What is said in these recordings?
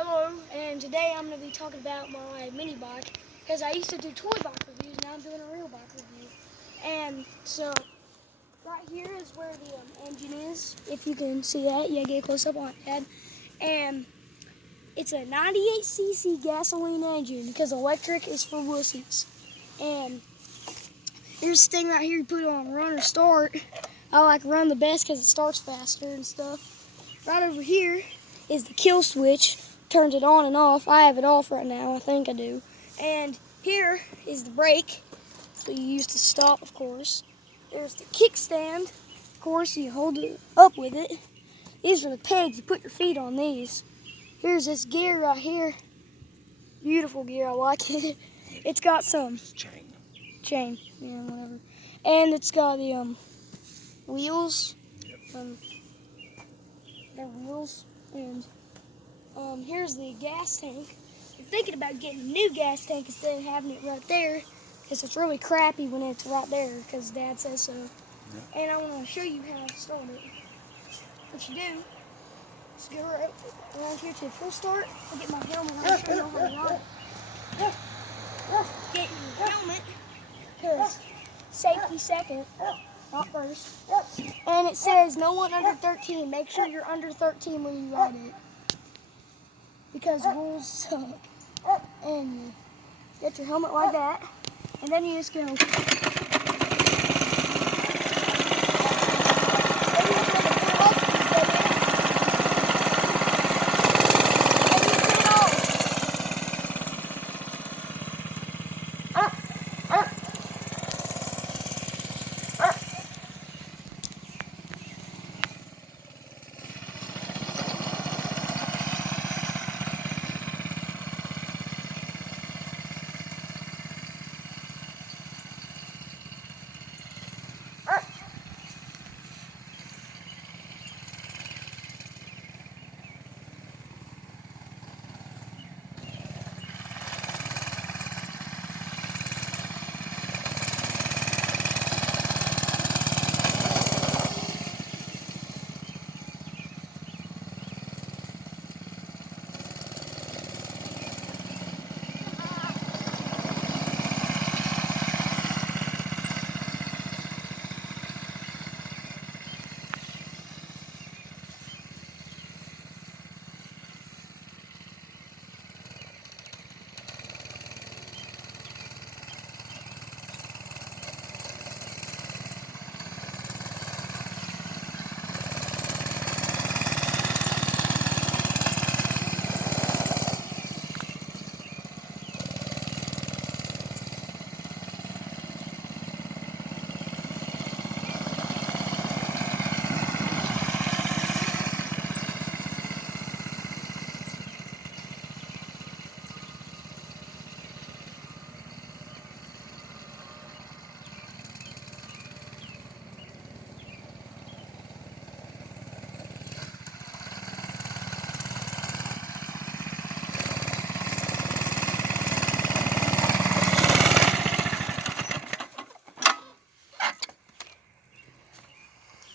Hello, and today I'm going to be talking about my mini bike because I used to do toy bike reviews. Now I'm doing a real bike review. And so right here is where the engine is. If you can see that, yeah, get a close up on it, Dad. And it's a 98cc gasoline engine because electric is for wussies. And here's the thing right here, you put it on run or start. I like run the best because it starts faster and stuff. Right over here is the kill switch. Turns it on and off. I have it off right now, I think I do. And here is the brake, so you use to stop, of course. There's the kickstand, of course, you hold it up with it. These are the pegs, you put your feet on these. Here's this gear right here. Beautiful gear, I like it. It's got some chain, yeah, whatever. And it's got the wheels. They're wheels, and here's the gas tank. You're thinking about getting a new gas tank instead of having it right there, because it's really crappy when it's right there, because Dad says so. Yeah. And I want to show you how to start it. What you do is go right around here to full start. I'll get my helmet on, I'll show you how to ride it. Get your helmet, because safety second, not first. And it says no one under 13. Make sure you're under 13 when you ride it, because rules suck. And you get your helmet like that, and then you just go.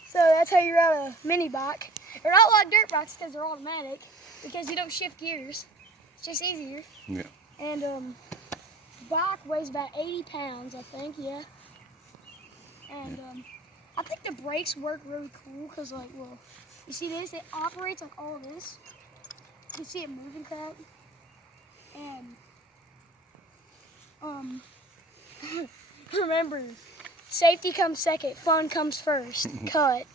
So that's how you ride a mini bike. They're not like dirt bikes because they're automatic, because you don't shift gears. It's just easier. Yeah. And the bike weighs about 80 pounds, I think, yeah. And I think the brakes work really cool because, like, well, you see this? It operates like all this. You see it moving, crap. And remember, safety comes second, fun comes first. Cut.